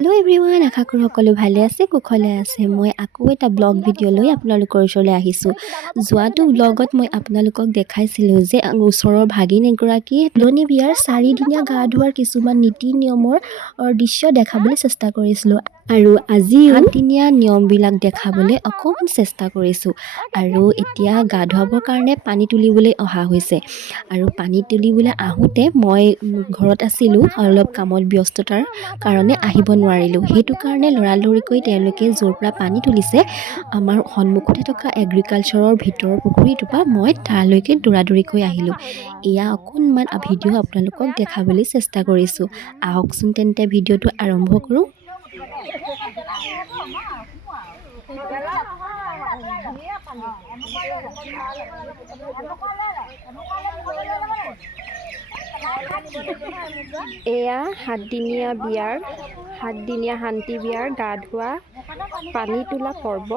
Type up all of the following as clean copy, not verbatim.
Hello' everyone, আশা কৰোঁ সকলো ভালে আছে, কুশলে আছে। মই আকৌ এটা ব্লগ ভিডিঅ' লৈ আপোনালোকৰ ওচৰলৈ আহিছোঁ। যোৱাটো ব্লগত মই আপোনালোকক দেখাইছিলোঁ যে ওচৰৰ ভাগিন এগৰাকীয়ে তুলনি বিয়াৰ 4দিনীয়া গা ধোৱাৰ কিছুমান নীতি নিয়মৰ দৃশ্য দেখাবলৈ চেষ্টা কৰিছিলোঁ। আৰু আজি 7দিনীয়া নিয়মবিলাক দেখাবলৈ অকণমান চেষ্টা কৰিছোঁ। আৰু এতিয়া গা ধুৱাবৰ কাৰণে পানী তুলিবলৈ অহা হৈছে। আৰু পানী তুলিবলৈ আহোঁতে মই ঘৰত আছিলোঁ, অলপ কামত ব্যস্ততাৰ কাৰণে আহিব নোৱাৰিলোঁ। সেইটো কাৰণে লৰালৰিকৈ তেওঁলোকে য'ৰ পৰা পানী তুলিছে, আমাৰ সন্মুখতে থকা এগ্ৰিকালচাৰৰ ভিতৰৰ পুখুৰীটোৰ পৰা মই তালৈকে দৌৰাদৌৰিকৈ আহিলোঁ। এয়া অকণমান ভিডিঅ' আপোনালোকক দেখাবলৈ চেষ্টা কৰিছোঁ। আহকচোন তেন্তে ভিডিঅ'টো আৰম্ভ কৰোঁ। এয়া 7দিনীয়া বিয়াৰ 7দিনীয়া শান্তি বিয়াৰ গা ধোৱা পানী তোলা পৰ্ব।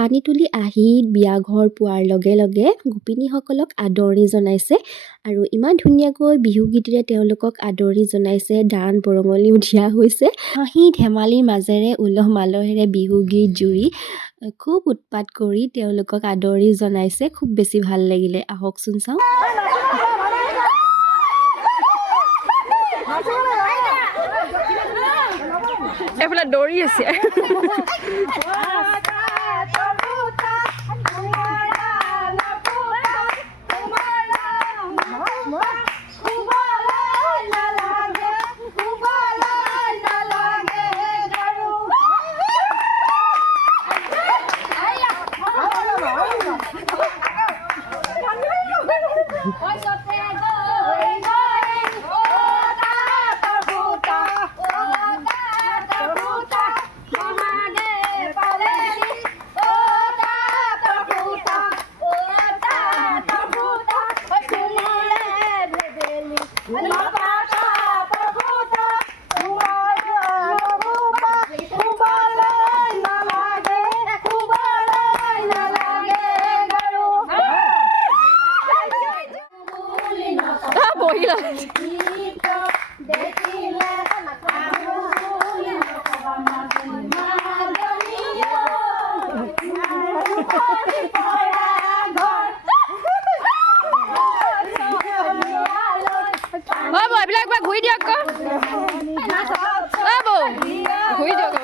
পানী তুলি আহি বিয়াঘৰ পোৱাৰ লগে লগে গোপিনীসকলক আদৰণি জনাইছে আৰু ইমান ধুনীয়াকৈ বিহু গীতেৰে তেওঁলোকক আদৰণি জনাইছে। দান বৰঙণিও দিয়া হৈছে। হাঁহি ধেমালিৰ মাজেৰে উলহ মালহেৰে বিহু গীত জুৰি খুব উৎপাত কৰি তেওঁলোকক আদৰণি জনাইছে। খুব বেছি ভাল লাগিলে। আহকচোন চাওঁ। এইফালে দৌৰি আছে। ঘূৰি দিয়ক ঘূৰি দিয়ক।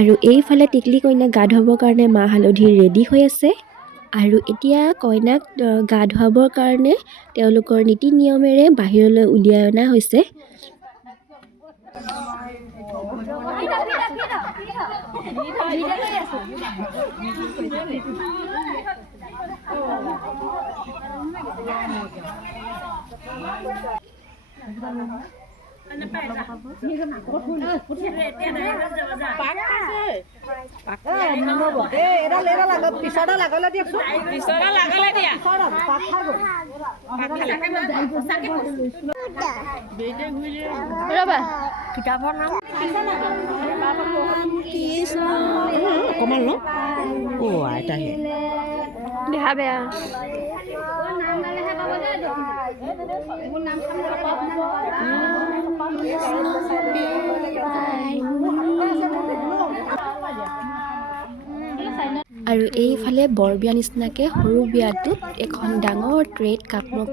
আৰু এইফালে টিকলি কইনাক গা ধুৱাবৰ কাৰণে মাহ হালধি ৰেডি হৈ আছে। আৰু এতিয়া কইনাক গা ধুৱাবৰ কাৰণে তেওঁলোকৰ নীতি নিয়মেৰে বাহিৰলৈ উলিয়াই অনা হৈছে। ৰ'বা অকমান ন অ' আইতাহে দেহা বেয়া আৰু এইফালে বৰ বিয়া নিচিনাকৈ সৰু বিয়াটোত এখন ডাঙৰ ট্ৰেত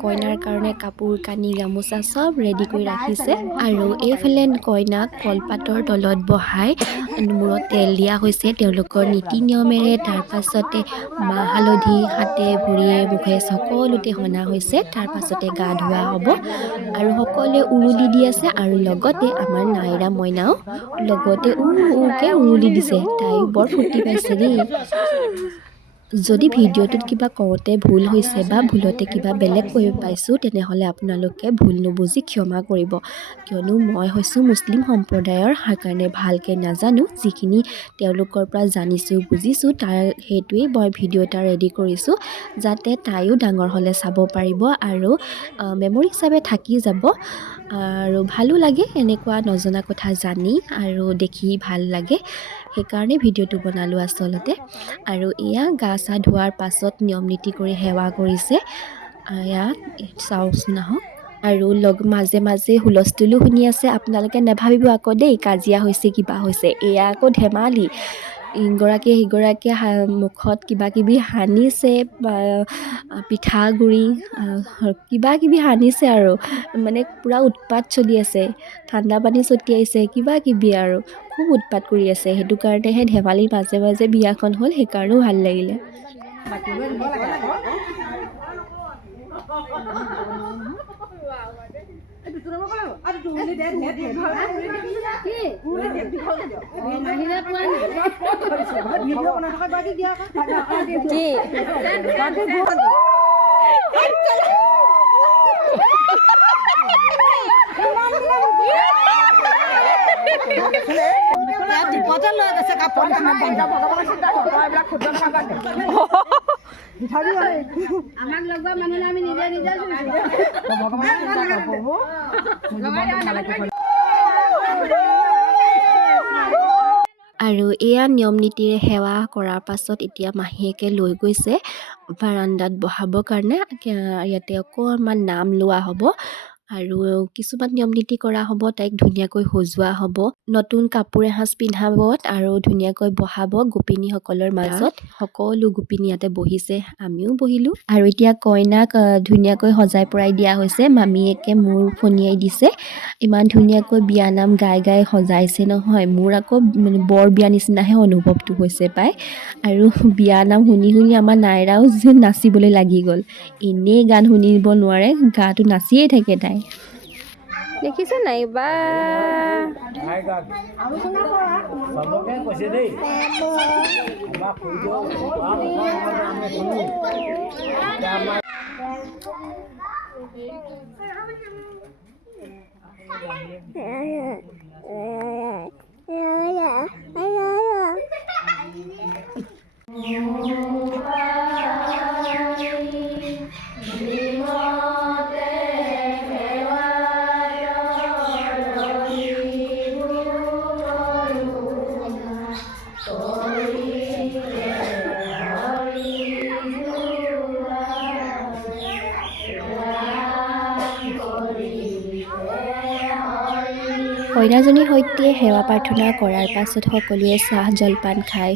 কইনাৰ কাৰণে কাপোৰ কানি গামোচা চব ৰেডি কৰি ৰাখিছে আৰু এইফালে কইনাক কলপাতৰ তলত বহাই মূৰত তেল দিয়া হৈছে তেওঁলোকৰ নীতি নিয়মেৰে। তাৰপাছতে মাহ হালধি হাতে ভৰিয়ে মুখে সকলোতে সনা হৈছে। তাৰপাছতে গা ধোৱা হ'ব আৰু সকলোৱে উৰুলি দি আছে আৰু লগতে আমাৰ নাইৰা মইনাও লগতে উকে উৰুলি দিছে। তাইও বৰ ফূৰ্তি পাইছে দেই। যদি ভিডিঅ'টোত কিবা কওঁতে ভুল হৈছে বা ভুলতে কিবা বেলেগ কৈ পাইছোঁ তেনেহ'লে আপোনালোকে ভুল নুবুজি ক্ষমা কৰিব, কিয়নো মই হৈছোঁ মুছলিম সম্প্ৰদায়ৰ, সেইকাৰণে ভালকৈ নাজানো। যিখিনি তেওঁলোকৰ পৰা জানিছোঁ বুজিছোঁ তাৰ সেইটোৱেই মই ভিডিঅ' এটা ৰেডি কৰিছোঁ, যাতে তাইও ডাঙৰ হ'লে চাব পাৰিব আৰু মেমৰি হিচাপে থাকি যাব। আৰু ভালো লাগে এনেকুৱা নজনা কথা জানি আৰু দেখি ভাল লাগে, সেইকাৰণে ভিডিঅ'টো বনালোঁ আচলতে। আৰু এয়া গা চা ধোৱাৰ পাছত নিয়ম নীতি কৰি সেৱা কৰিছে। এয়া চাওকচোন আহক। আৰু মাজে মাজে হুলস্থুলো শুনি আছে। আপোনালোকে নাভাবিব আকৌ দেই কাজিয়া হৈছে কিবা হৈছে, এয়া আকৌ ধেমালি। ইগৰাকীয়ে সিগৰাকীয়ে মুখত কিবা কিবি সানিছে, পিঠাগুড়ি কিবা কিবি সানিছে আৰু মানে পূৰা উৎপাত চলি আছে। ঠাণ্ডা পানী ছটিয়াইছে কিবা কিবি আৰু খুব উৎপাত কৰি আছে। সেইটো কাৰণেহে ধেমালিৰ মাজে মাজে বিয়াখন হ'ল, সেইকাৰণেও ভাল লাগিলে। আমাক লগোৱা মানুহ আমি নিজে নিজে আৰু এয়া নিয়ম নীতিৰে সেৱা কৰাৰ পাছত এতিয়া মাহীয়েকে লৈ গৈছে বাৰান্দাত বহাবৰ কাৰণে। ইয়াতে অকণমান নাম লোৱা হ'ব আৰু কিছুমান নিয়ম নীতি কৰা হ'ব। তাইক ধুনীয়াকৈ সজোৱা হ'ব, নতুন কাপোৰ এসাঁজ পিন্ধাব আৰু ধুনীয়াকৈ বহাব গোপিনীসকলৰ মাজত। সকলো গোপিনী ইয়াতে বহিছে, আমিও বহিলোঁ। আৰু এতিয়া কইনাক ধুনীয়াকৈ সজাই পৰাই দিয়া হৈছে। মামীয়েকে মূৰ ফনিয়াই দিছে, ইমান ধুনীয়াকৈ বিয়ানাম গাই গাই সজাইছে নহয়। মোৰ আকৌ বৰ বিয়া নিচিনাহে অনুভৱটো হৈছে পাই। আৰু বিয়ানাম শুনি শুনি আমাৰ নাইৰাও যেন নাচিবলৈ লাগি গ'ল। এনেই গান শুনিব নোৱাৰে, গাটো নাচিয়ে থাকে তাই। দেখিছে নাই বা কইনাজনীৰ সৈতে সেৱা প্ৰাৰ্থনা কৰাৰ পাছত সকলোৱে চাহ জলপান খাই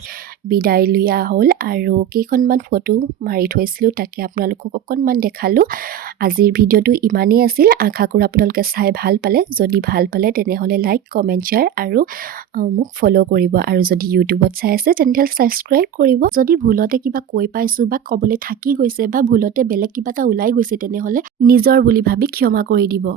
বিদায় লোৱা হ'ল। আৰু কেইখনমান ফটো মাৰি থৈছিলোঁ, তাকে আপোনালোকক অকণমান দেখালোঁ। আজিৰ ভিডিঅ'টো ইমানেই আছিল। আশা কৰোঁ আপোনালোকে চাই ভাল পালে। যদি ভাল পালে তেনেহ'লে লাইক কমেণ্ট শ্বেয়াৰ আৰু মোক ফ'ল' কৰিব। আৰু যদি ইউটিউবত চাই আছে তেনেহ'লে ছাবস্ক্ৰাইব কৰিব। যদি ভুলতে কিবা কৈ পাইছোঁ বা ক'বলৈ থাকি গৈছে বা ভুলতে বেলেগ কিবা এটা ওলাই গৈছে তেনেহ'লে নিজৰ বুলি ভাবি ক্ষমা কৰি দিব।